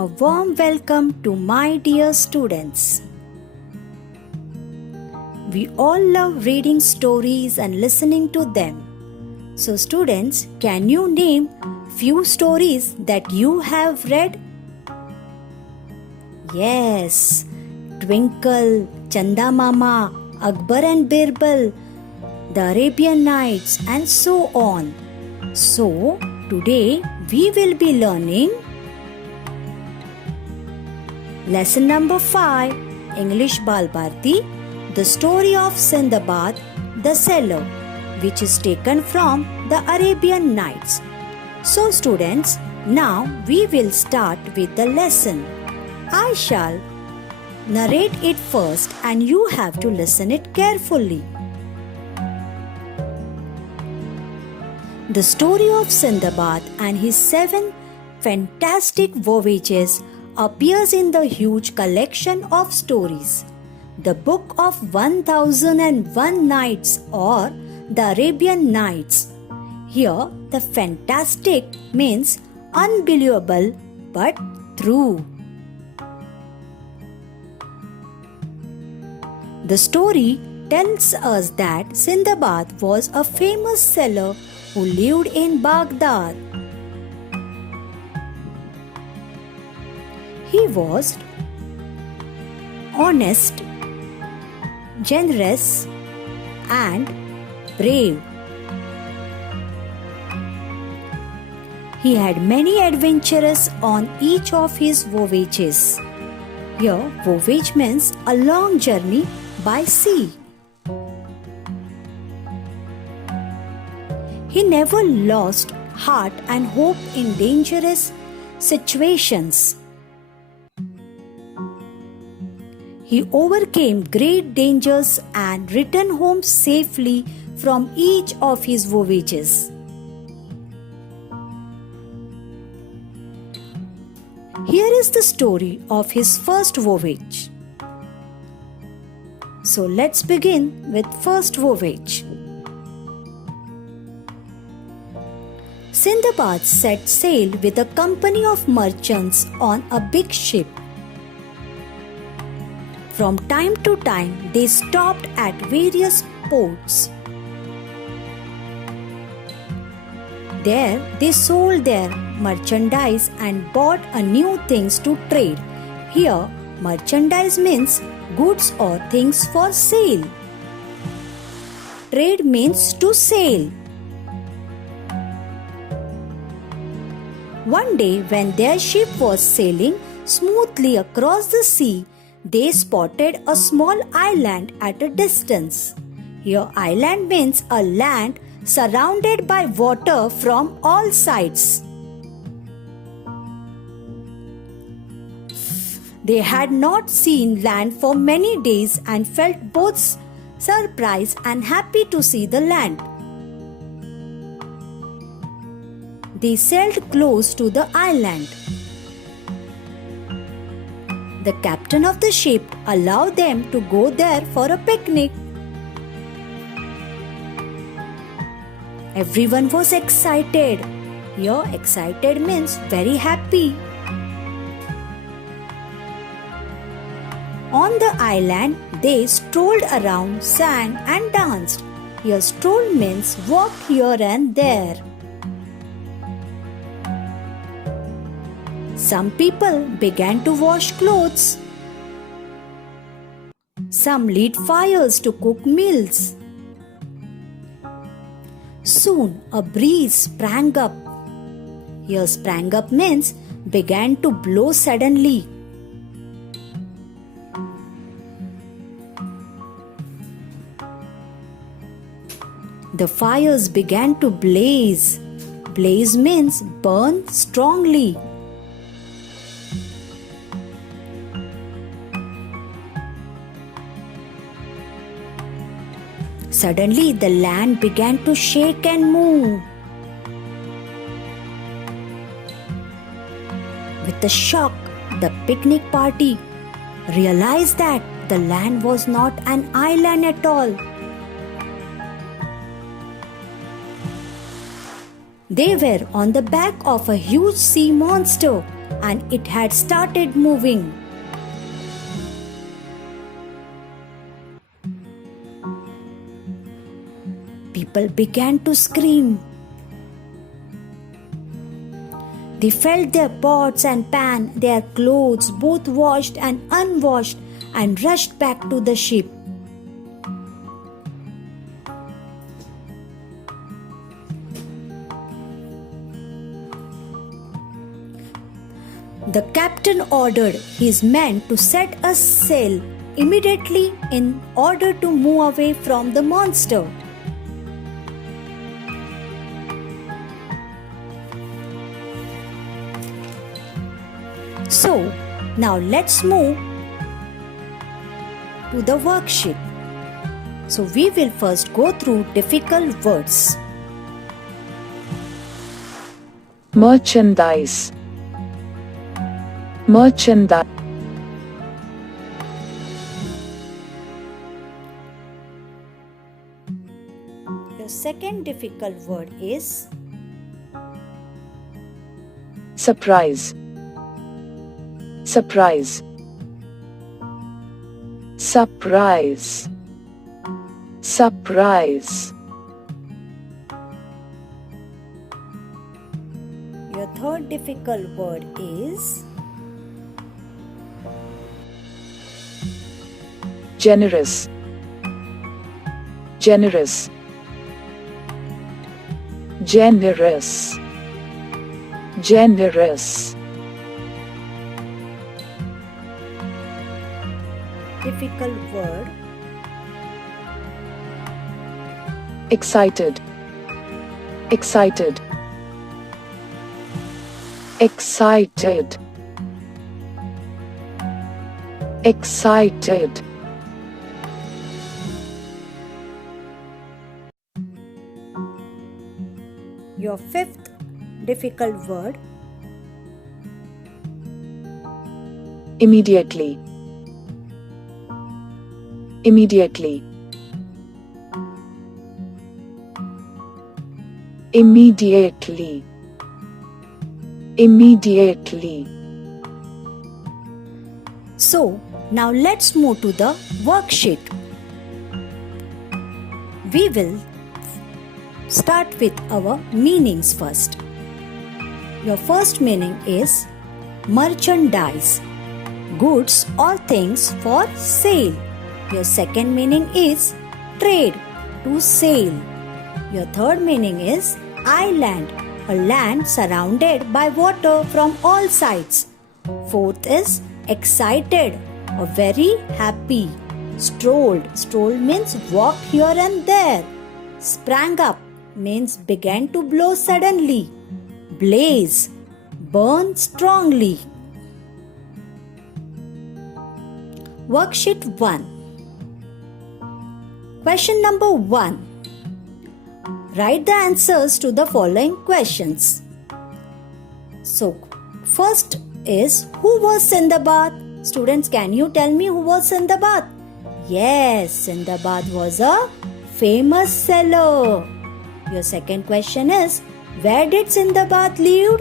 A warm welcome to my dear students. We all love reading stories and listening to them. So students, can you name few stories that you have read? Yes, Twinkle, Chanda Mama, Akbar and Birbal, The Arabian Nights and so on. So today we will be learning Lesson number 5, English Bal Bharti, The Story of Sindbad the Sailor, which is taken from the Arabian Nights. So students, now we will start with the lesson. I shall narrate it first and you have to listen it carefully. The story of Sindbad and his 7 fantastic voyages appears in the huge collection of stories, the Book of 1001 Nights or the Arabian Nights. Here, the fantastic means unbelievable but true. The story tells us that Sindbad was a famous sailor who lived in Baghdad. He was honest, generous, and brave. He had many adventures on each of his voyages. Here, voyage means a long journey by sea. He never lost heart and hope in dangerous situations. He overcame great dangers and returned home safely from each of his voyages. Here is the story of his first voyage. So let's begin with first voyage. Sindbad set sail with a company of merchants on a big ship. From time to time, they stopped at various ports. There, they sold their merchandise and bought new things to trade. Here, merchandise means goods or things for sale. Trade means to sail. One day, when their ship was sailing smoothly across the sea, they spotted a small island at a distance. Here, island means a land surrounded by water from all sides. They had not seen land for many days and felt both surprised and happy to see the land. They sailed close to the island. The captain of the ship allowed them to go there for a picnic. Everyone was excited. Here, excited means very happy. On the island, they strolled around, sang and danced. Here, stroll means walk here and there. Some people began to wash clothes. Some lit fires to cook meals. Soon a breeze sprang up. Here sprang up means began to blow suddenly. The fires began to blaze. Blaze means burn strongly. Suddenly, the land began to shake and move. With a shock, the picnic party realized that the land was not an island at all. They were on the back of a huge sea monster and it had started moving. People began to scream. They felt their pots and pan, their clothes, both washed and unwashed, and rushed back to the ship. The captain ordered his men to set a sail immediately in order to move away from the monster. So, now let's move to the worksheet. So, we will first go through difficult words. Merchandise. Merchandise. Your second difficult word is Surprise. Surprise. Surprise. Surprise. Your third difficult word is Generous. Generous. Generous. Generous. difficult word Excited. Excited. Excited. Excited. Your fifth difficult word Immediately. Immediately. Immediately. Immediately. So, now let's move to the worksheet. We will start with our meanings first. Your first meaning is merchandise, goods or things for sale. Your second meaning is trade, to sail. Your third meaning is island, a land surrounded by water from all sides. Fourth is excited or very happy. Strolled, strolled means walked here and there. Sprang up means began to blow suddenly. Blaze, burn strongly. Worksheet 1. Question number 1. Write the answers to the following questions. So, first is who was Sindbad? Students, can you tell me who was Sindbad? Yes, Sindbad was a famous sailor. Your second question is where did Sindbad live?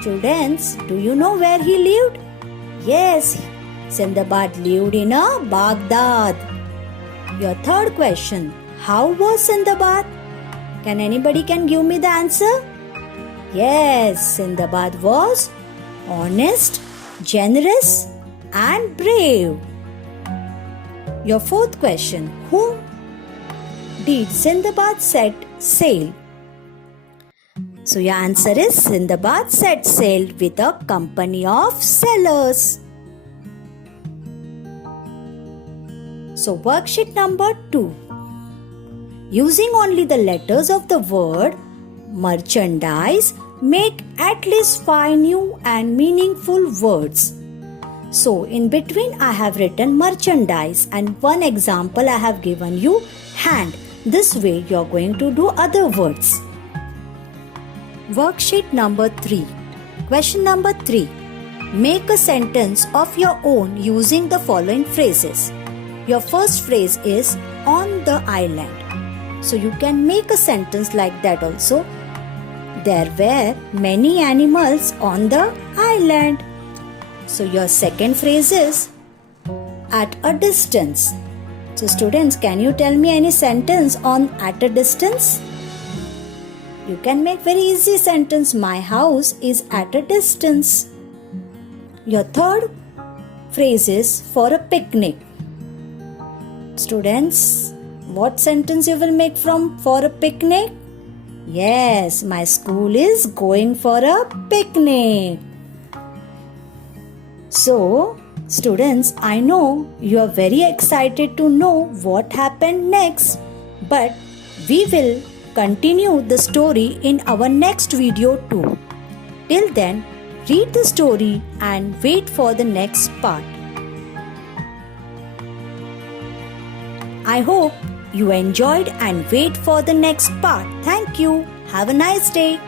Students, do you know where he lived? Yes, Sindbad lived in a Baghdad. Your third question, how was Sindbad? Can anybody give me the answer? Yes, Sindbad was honest, generous and brave. Your fourth question, who did Sindbad set sail? So your answer is Sindbad set sail with a company of sailors. So worksheet number 2. Using only the letters of the word merchandise, make at least 5 new and meaningful words. So in between I have written merchandise and one example I have given you hand. This way you are going to do other words. Worksheet number 3. Question number 3. Make a sentence of your own using the following phrases. Your first phrase is on the island. So you can make a sentence like that also. There were many animals on the island. So your second phrase is at a distance. So students, can you tell me any sentence on at a distance? You can make very easy sentence. My house is at a distance. Your third phrase is for a picnic. Students, what sentence you will make from for a picnic? Yes, my school is going for a picnic. So, students, I know you are very excited to know what happened next, but we will continue the story in our next video too. Till then, read the story and wait for the next part. I hope you enjoyed and wait for the next part. Thank you. Have a nice day.